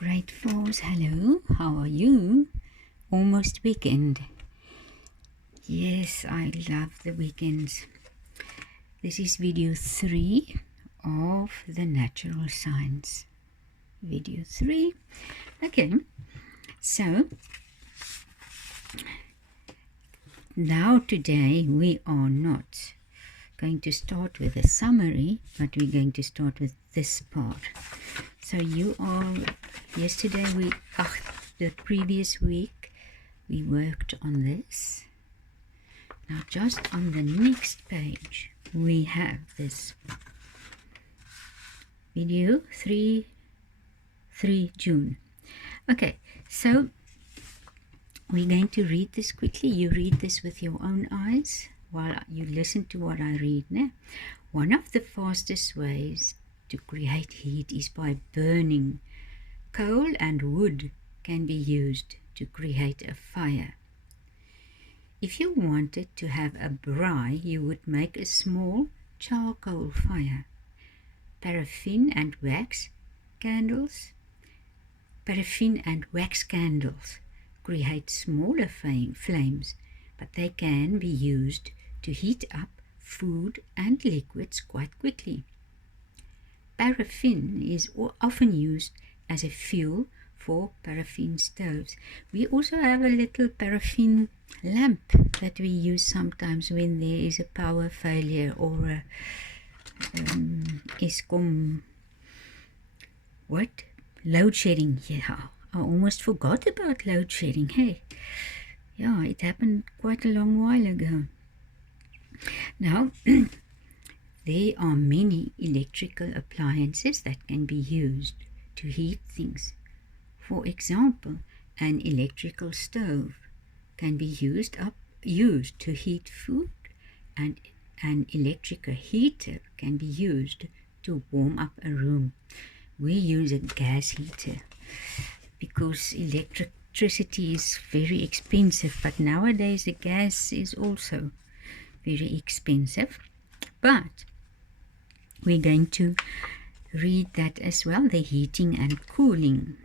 Grade 4s, hello, how are you? Almost weekend. Yes, I love the weekends. This is video 3 of the natural science. Video 3. Okay, so now today we are not going to start with a summary, but we're going to start with this part. So the previous week we worked on this. Now just on the next page we have this video 3 June. Okay, so we're going to read this quickly. You read this with your own eyes while you listen to what I read now. One of the fastest ways to create heat is by burning. Coal and wood can be used to create a fire. If you wanted to have a braai, you would make a small charcoal fire. Paraffin and wax candles create smaller flames, but they can be used to heat up food and liquids quite quickly. Paraffin is often used as a fuel for paraffin stoves. We also have a little paraffin lamp that we use sometimes when there is a power failure or a load shedding. Yeah, I almost forgot about load shedding. Hey, yeah, it happened quite a long while ago. Now, there are many electrical appliances that can be used to heat things. For example, an electrical stove can be used to heat food, and an electrical heater can be used to warm up a room. We use a gas heater because electricity is very expensive, but nowadays the gas is also very expensive. But we're going to read that as well, the heating and cooling.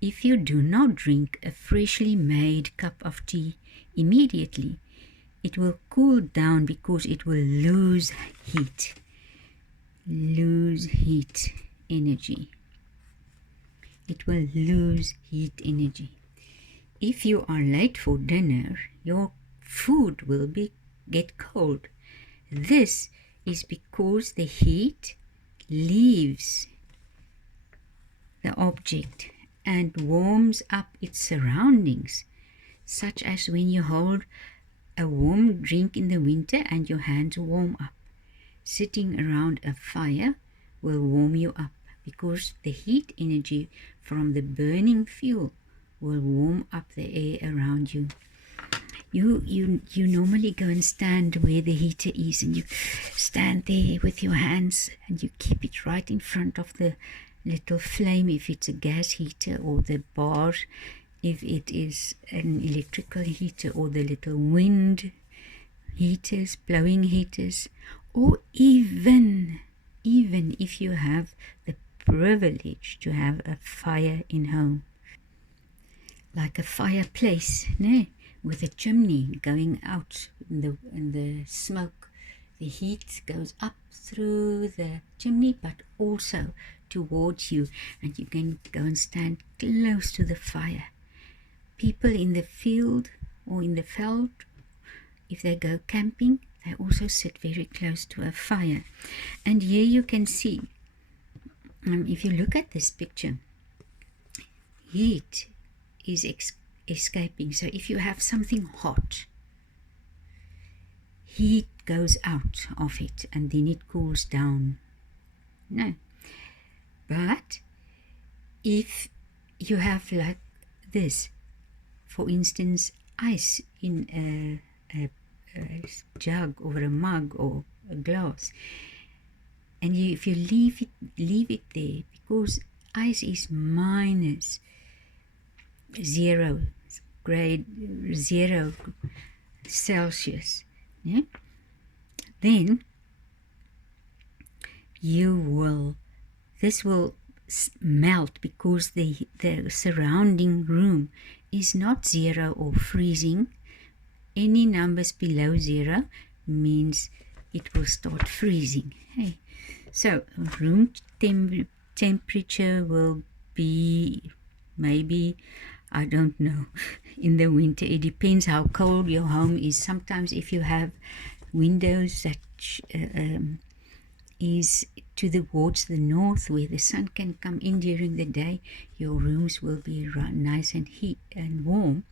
If you do not drink a freshly made cup of tea immediately, it will cool down because it will lose heat energy. It will lose heat energy. If you are late for dinner, your food will get cold. This is because the heat leaves the object and warms up its surroundings, such as when you hold a warm drink in the winter and your hands warm up. Sitting around a fire will warm you up because the heat energy from the burning fuel will warm up the air around you. You normally go and stand where the heater is, and you stand there with your hands and you keep it right in front of the little flame if it's a gas heater, or the bar if it is an electrical heater, or the little wind heaters, blowing heaters, or even if you have the privilege to have a fire in home, like a fireplace, with a chimney going out in the smoke. The heat goes up through the chimney but also towards you, and you can go and stand close to the fire. People in the field or in the veld, if they go camping, they also sit very close to a fire. And here you can see, if you look at this picture, heat is escaping. So if you have something hot, heat goes out of it and then it cools down. No. But if you have like this, for instance, ice in a jug or a mug or a glass, and if you leave it there, because ice is minus 0 Celsius, yeah? Then this will melt because the surrounding room is not zero or freezing. Any numbers below zero means it will start freezing. Hey, so room temperature will be maybe, I don't know, in the winter. It depends how cold your home is. Sometimes if you have windows that is towards the north where the sun can come in during the day, your rooms will be nice and warm.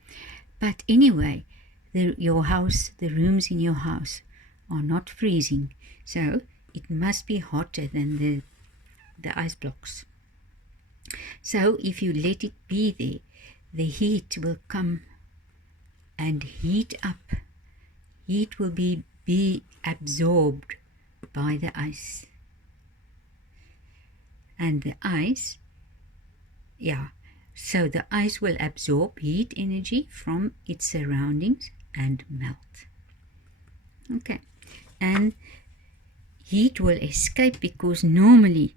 But anyway, your house, the rooms in your house are not freezing, so it must be hotter than the ice blocks. So if you let it be there, the heat will come and heat up. Heat will be absorbed by the ice. And the ice, so the ice will absorb heat energy from its surroundings and melt. Okay, and heat will escape because normally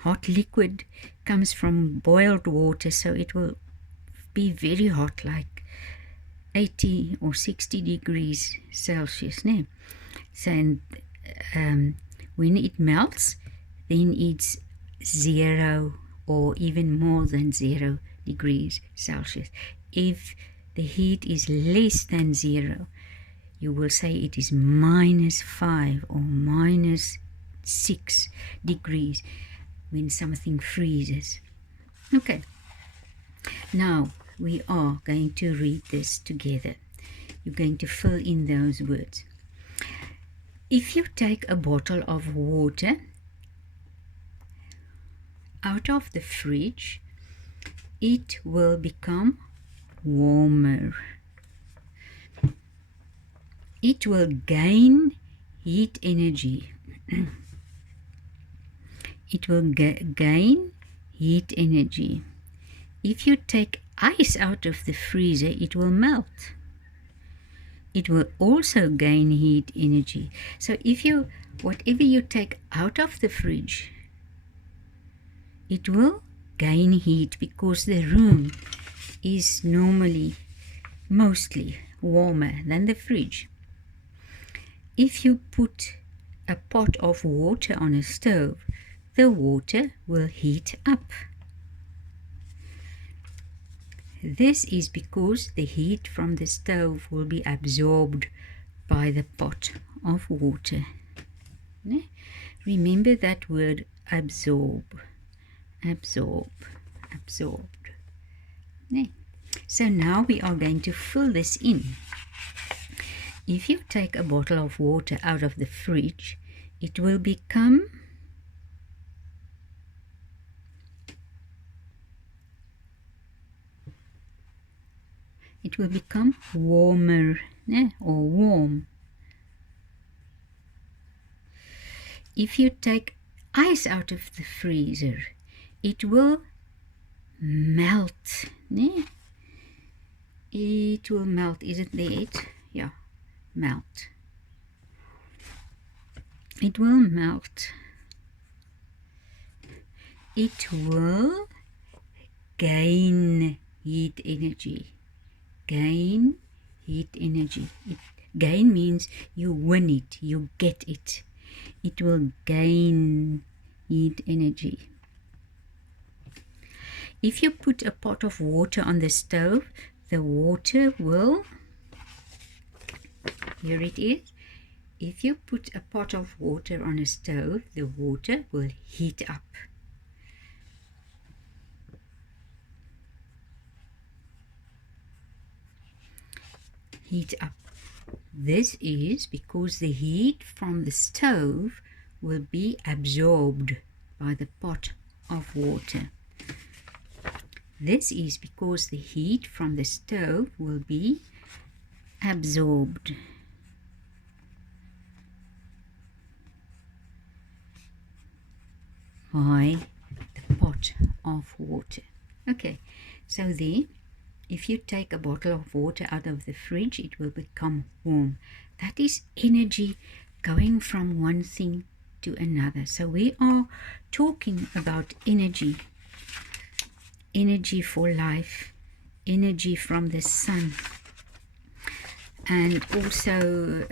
hot liquid comes from boiled water, so it will be very hot, like 80 or 60 degrees Celsius. No? So when it melts, then it's 0 or even more than 0 degrees Celsius. If the heat is less than 0, you will say it is -5 or -6 degrees when something freezes. Okay, now we are going to read this together. You're going to fill in those words. If you take a bottle of water out of the fridge, it will become warmer. It will gain heat energy. It will gain heat energy. If you take ice out of the freezer, it will melt. It will also gain heat energy. So whatever you take out of the fridge, it will gain heat because the room is mostly warmer than the fridge. If you put a pot of water on a stove, the water will heat up. This is because the heat from the stove will be absorbed by the pot of water. Remember that word, absorb. Absorbed. So now we are going to fill this in. If you take a bottle of water out of the fridge, it will become warmer, or warm. If you take ice out of the freezer, it will melt. It will melt. Isn't it? Yeah, melt. It will melt. It will gain heat energy. Gain heat energy. Gain means you win it, you get it. It will gain heat energy. If you put a pot of water on the stove, the water will, here it is. If you put a pot of water on a stove, the water will heat up. Heat up. This is because the heat from the stove will be absorbed by the pot of water. This is because the heat from the stove will be absorbed by the pot of water. Okay, so there, if you take a bottle of water out of the fridge, it will become warm. That is energy going from one thing to another. So we are talking about energy, energy for life, energy from the sun, and also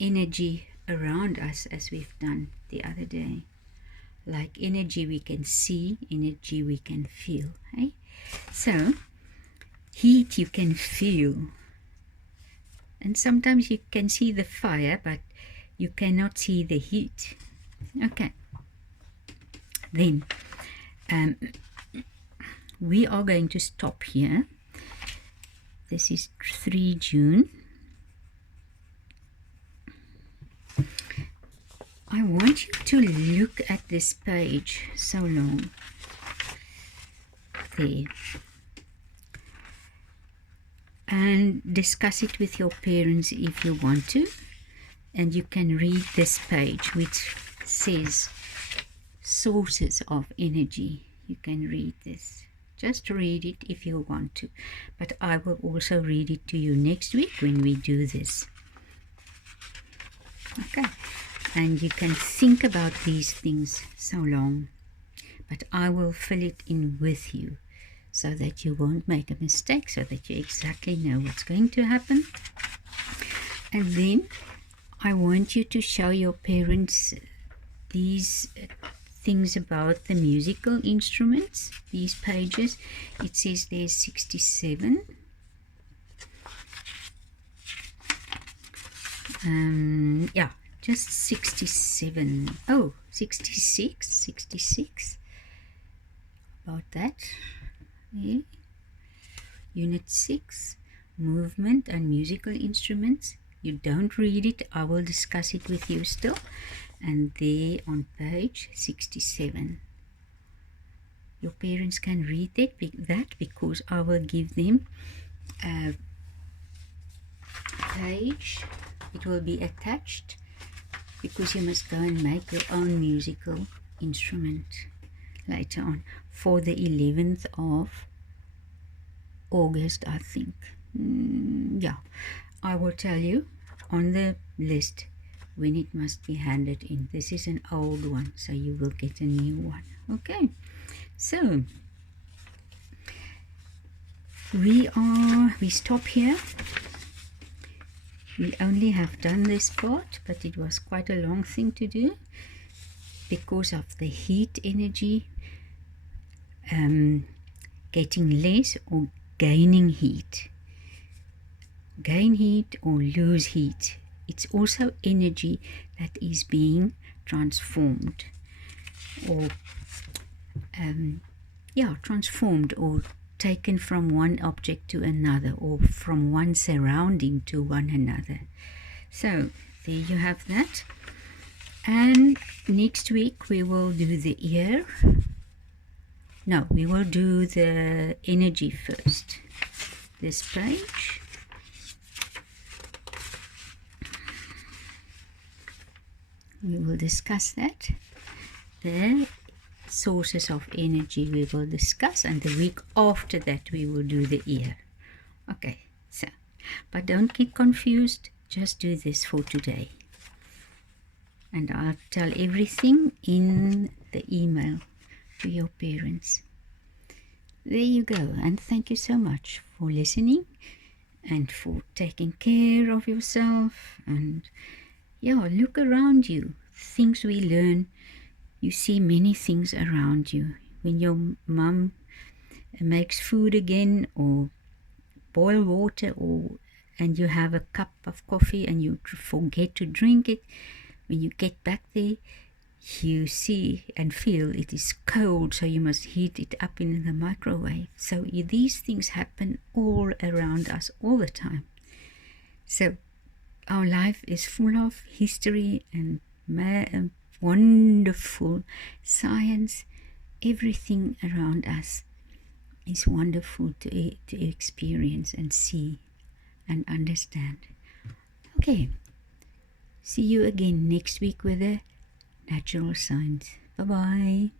energy around us, as we've done the other day. Like energy we can see, energy we can feel. Hey? So heat you can feel, and sometimes you can see the fire, but you cannot see the heat. Okay, then we are going to stop here. This is 3 June. I want you to look at this page so long. There. And discuss it with your parents if you want to. And you can read this page which says sources of energy. You can read this. Just read it if you want to. But I will also read it to you next week when we do this. Okay. And you can think about these things so long. But I will fill it in with you so that you won't make a mistake, so that you exactly know what's going to happen. And then I want you to show your parents these things about the musical instruments, these pages. It says there's 67. Yeah, just 67. Oh, 66. About that. Yeah. Unit 6, movement and musical instruments. You don't read it, I will discuss it with you still. And there on page 67. Your parents can read that because I will give them a page. It will be attached because you must go and make your own musical instrument later on for the 11th of August, I think. Yeah, I will tell you on the list when it must be handed in. This is an old one, so you will get a new one. Okay, so we stop here. We only have done this part, but it was quite a long thing to do because of the heat energy, getting less or gaining heat. Gain heat or lose heat. It's also energy that is being transformed or transformed or taken from one object to another or from one surrounding to one another. So there you have that. And next week we will do the ear. No, we will do the energy first. This page. We will discuss that. The sources of energy we will discuss, and the week after that we will do the ear. Okay, so, but don't get confused, just do this for today. And I'll tell everything in the email to your parents. There you go, and thank you so much for listening and for taking care of yourself. And yeah, look around you. Things we learn, you see many things around you. When your mum makes food again, or boil water, and you have a cup of coffee and you forget to drink it, when you get back there, you see and feel it is cold, so you must heat it up in the microwave. So these things happen all around us all the time. So our life is full of history and wonderful science. Everything around us is wonderful to experience and see and understand. Okay, see you again next week with the natural science. Bye-bye.